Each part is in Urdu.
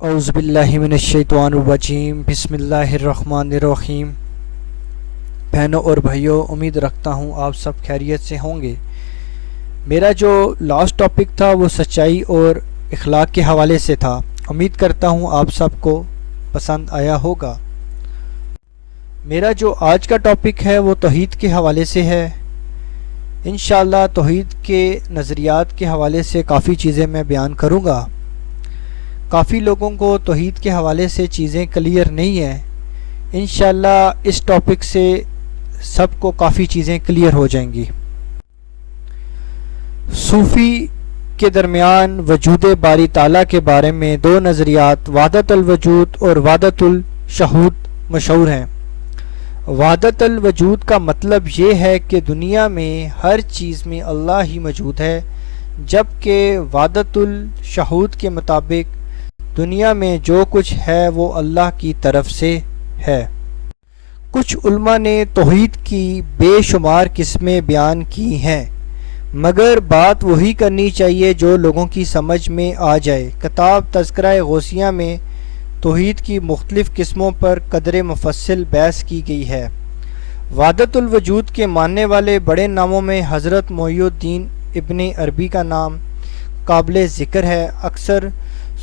اعوذ باللہ من الشیطان الرجیم بسم اللہ الرحمن الرحیم۔ بہنوں اور بھائیوں، امید رکھتا ہوں آپ سب خیریت سے ہوں گے۔ میرا جو لاسٹ ٹاپک تھا وہ سچائی اور اخلاق کے حوالے سے تھا۔ امید کرتا ہوں آپ سب کو پسند آیا ہوگا۔ میرا جو آج کا ٹاپک ہے وہ توحید کے حوالے سے ہے۔ انشاءاللہ توحید کے نظریات کے حوالے سے کافی چیزیں میں بیان کروں گا۔ کافی لوگوں کو توحید کے حوالے سے چیزیں کلیئر نہیں ہیں۔ انشاءاللہ اس ٹاپک سے سب کو کافی چیزیں کلیئر ہو جائیں گی۔ صوفی کے درمیان وجود باری تعالیٰ کے بارے میں دو نظریات وحدت الوجود اور وحدت الشہود مشہور ہیں۔ وحدت الوجود کا مطلب یہ ہے کہ دنیا میں ہر چیز میں اللہ ہی موجود ہے، جبکہ وحدت الشہود کے مطابق دنیا میں جو کچھ ہے وہ اللہ کی طرف سے ہے۔ کچھ علماء نے توحید کی بے شمار قسمیں بیان کی ہیں، مگر بات وہی کرنی چاہیے جو لوگوں کی سمجھ میں آ جائے۔ کتاب تذکرہ غوثیہ میں توحید کی مختلف قسموں پر قدر مفصل بحث کی گئی ہے۔ وحدت الوجود کے ماننے والے بڑے ناموں میں حضرت محی الدین ابن عربی کا نام قابل ذکر ہے۔ اکثر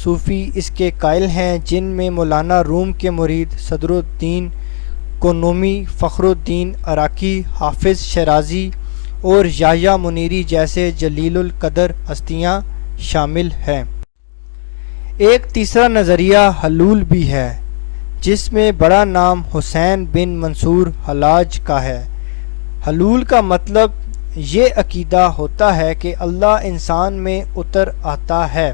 صوفی اس کے قائل ہیں، جن میں مولانا روم کے مرید صدر الدین کنومی، فخر الدین عراقی، حافظ شیرازی اور یحییٰ منیری جیسے جلیل القدر ہستیاں شامل ہیں۔ ایک تیسرا نظریہ حلول بھی ہے، جس میں بڑا نام حسین بن منصور حلاج کا ہے۔ حلول کا مطلب یہ عقیدہ ہوتا ہے کہ اللہ انسان میں اتر آتا ہے۔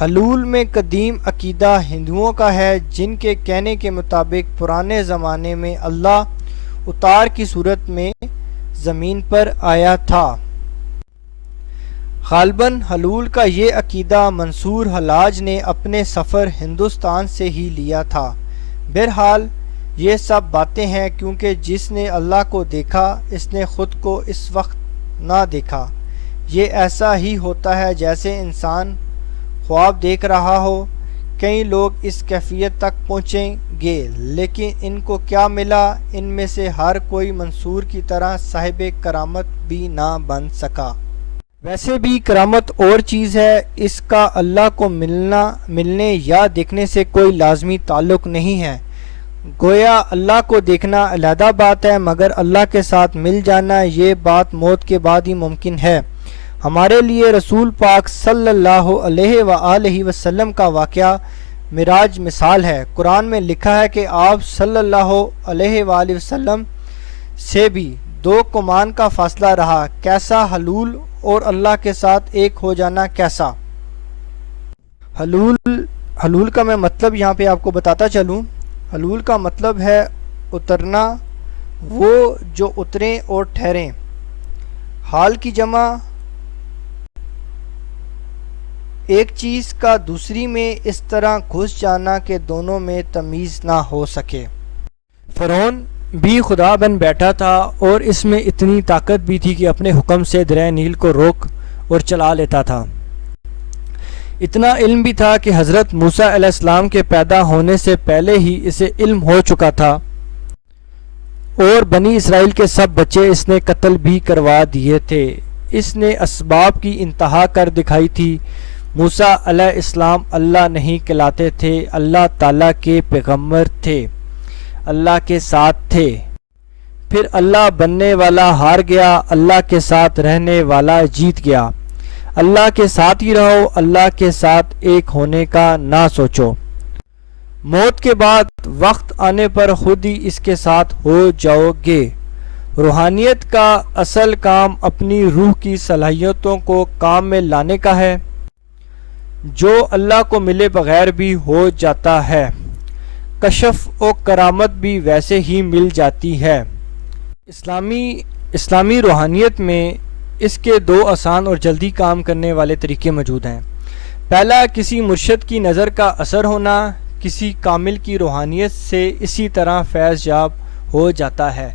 حلول میں قدیم عقیدہ ہندوؤں کا ہے، جن کے کہنے کے مطابق پرانے زمانے میں اللہ اتار کی صورت میں زمین پر آیا تھا۔ غالباً حلول کا یہ عقیدہ منصور حلاج نے اپنے سفر ہندوستان سے ہی لیا تھا۔ بہرحال یہ سب باتیں ہیں، کیونکہ جس نے اللہ کو دیکھا اس نے خود کو اس وقت نہ دیکھا۔ یہ ایسا ہی ہوتا ہے جیسے انسان خواب دیکھ رہا ہو۔ کئی لوگ اس کیفیت تک پہنچیں گے، لیکن ان کو کیا ملا؟ ان میں سے ہر کوئی منصور کی طرح صاحب کرامت بھی نہ بن سکا۔ ویسے بھی کرامت اور چیز ہے، اس کا اللہ کو ملنے یا دیکھنے سے کوئی لازمی تعلق نہیں ہے۔ گویا اللہ کو دیکھنا علیحدہ بات ہے، مگر اللہ کے ساتھ مل جانا یہ بات موت کے بعد ہی ممکن ہے۔ ہمارے لیے رسول پاک صلی اللہ علیہ وآلہ وسلم کا واقعہ معراج مثال ہے۔ قرآن میں لکھا ہے کہ آپ صلی اللہ علیہ وآلہ وسلم سے بھی دو کمان کا فاصلہ رہا۔ کیسا حلول اور اللہ کے ساتھ ایک ہو جانا کیسا؟ حلول کا میں مطلب یہاں پہ آپ کو بتاتا چلوں۔ حلول کا مطلب ہے اترنا، وہ جو اتریں اور ٹھہریں۔ حال کی جمع ایک چیز کا دوسری میں اس طرح گھس جانا کہ دونوں میں تمیز نہ ہو سکے۔ فرعون بھی خدا بن بیٹھا تھا، اور اس میں اتنی طاقت بھی تھی کہ اپنے حکم سے دریا نیل کو روک اور چلا لیتا تھا۔ اتنا علم بھی تھا کہ حضرت موسیٰ علیہ السلام کے پیدا ہونے سے پہلے ہی اسے علم ہو چکا تھا، اور بنی اسرائیل کے سب بچے اس نے قتل بھی کروا دیے تھے۔ اس نے اسباب کی انتہا کر دکھائی تھی۔ موسیٰ علیہ السلام اللہ نہیں کہلاتے تھے، اللہ تعالیٰ کے پیغمبر تھے، اللہ کے ساتھ تھے۔ پھر اللہ بننے والا ہار گیا، اللہ کے ساتھ رہنے والا جیت گیا۔ اللہ کے ساتھ ہی رہو، اللہ کے ساتھ ایک ہونے کا نہ سوچو۔ موت کے بعد وقت آنے پر خود ہی اس کے ساتھ ہو جاؤ گے۔ روحانیت کا اصل کام اپنی روح کی صلاحیتوں کو کام میں لانے کا ہے، جو اللہ کو ملے بغیر بھی ہو جاتا ہے۔ کشف و کرامت بھی ویسے ہی مل جاتی ہے۔ اسلامی روحانیت میں اس کے دو آسان اور جلدی کام کرنے والے طریقے موجود ہیں۔ پہلا، کسی مرشد کی نظر کا اثر ہونا۔ کسی کامل کی روحانیت سے اسی طرح فیض یاب ہو جاتا ہے۔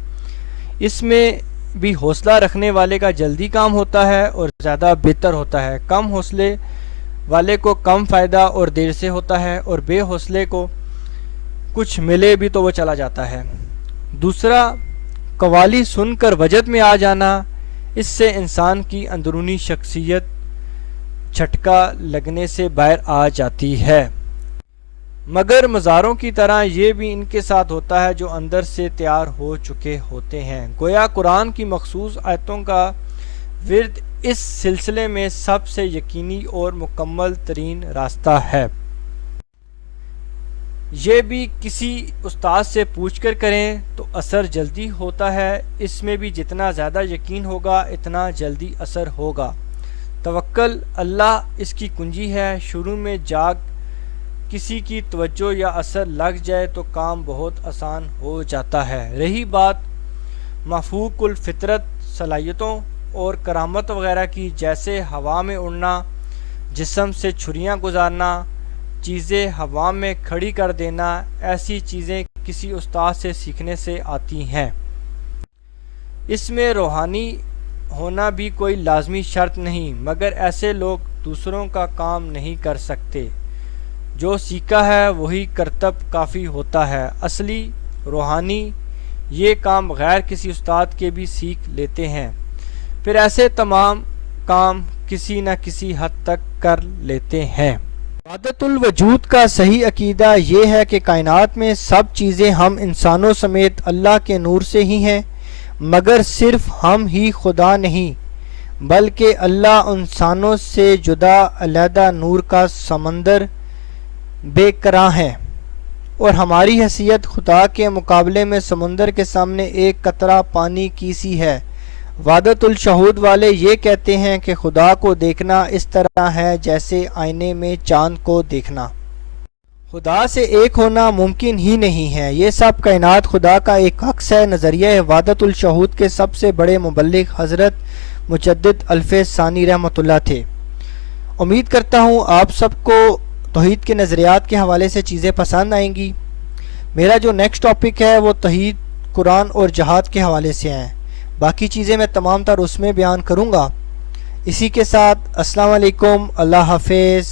اس میں بھی حوصلہ رکھنے والے کا جلدی کام ہوتا ہے اور زیادہ بہتر ہوتا ہے۔ کم حوصلے والے کو کم فائدہ اور دیر سے ہوتا ہے، اور بے حوصلے کو کچھ ملے بھی تو وہ چلا جاتا ہے۔ دوسرا، قوالی سن کر وجد میں آ جانا، اس سے انسان کی اندرونی شخصیت جھٹکا لگنے سے باہر آ جاتی ہے، مگر مزاروں کی طرح یہ بھی ان کے ساتھ ہوتا ہے جو اندر سے تیار ہو چکے ہوتے ہیں۔ گویا قرآن کی مخصوص آیتوں کا ورد اس سلسلے میں سب سے یقینی اور مکمل ترین راستہ ہے۔ یہ بھی کسی استاد سے پوچھ کر کریں تو اثر جلدی ہوتا ہے، اس میں بھی جتنا زیادہ یقین ہوگا اتنا جلدی اثر ہوگا۔ توکل اللہ اس کی کنجی ہے، شروع میں جاگ کسی کی توجہ یا اثر لگ جائے تو کام بہت آسان ہو جاتا ہے۔ رہی بات مفوق الفطرت صلاحیتوں اور کرامت وغیرہ کی، جیسے ہوا میں اڑنا، جسم سے چھریاں گزارنا، چیزیں ہوا میں کھڑی کر دینا، ایسی چیزیں کسی استاد سے سیکھنے سے آتی ہیں۔ اس میں روحانی ہونا بھی کوئی لازمی شرط نہیں، مگر ایسے لوگ دوسروں کا کام نہیں کر سکتے، جو سیکھا ہے وہی کرتب کافی ہوتا ہے۔ اصلی روحانی یہ کام غیر کسی استاد کے بھی سیکھ لیتے ہیں، پھر ایسے تمام کام کسی نہ کسی حد تک کر لیتے ہیں۔ وحدت الوجود کا صحیح عقیدہ یہ ہے کہ کائنات میں سب چیزیں ہم انسانوں سمیت اللہ کے نور سے ہی ہیں، مگر صرف ہم ہی خدا نہیں، بلکہ اللہ انسانوں سے جدا علیحدہ نور کا سمندر بے کراں ہے، اور ہماری حیثیت خدا کے مقابلے میں سمندر کے سامنے ایک قطرہ پانی کی سی ہے۔ وحدت الشہود والے یہ کہتے ہیں کہ خدا کو دیکھنا اس طرح ہے جیسے آئینے میں چاند کو دیکھنا۔ خدا سے ایک ہونا ممکن ہی نہیں ہے، یہ سب کائنات خدا کا ایک عکس ہے۔ نظریہ وحدت الشہود کے سب سے بڑے مبلغ حضرت مجدد الفیض ثانی رحمۃ اللہ تھے۔ امید کرتا ہوں آپ سب کو توحید کے نظریات کے حوالے سے چیزیں پسند آئیں گی۔ میرا جو نیکسٹ ٹاپک ہے وہ توحید، قرآن اور جہاد کے حوالے سے ہیں، باقی چیزیں میں تمام تر اس میں بیان کروں گا۔ اسی کے ساتھ السلام علیکم، اللہ حافظ۔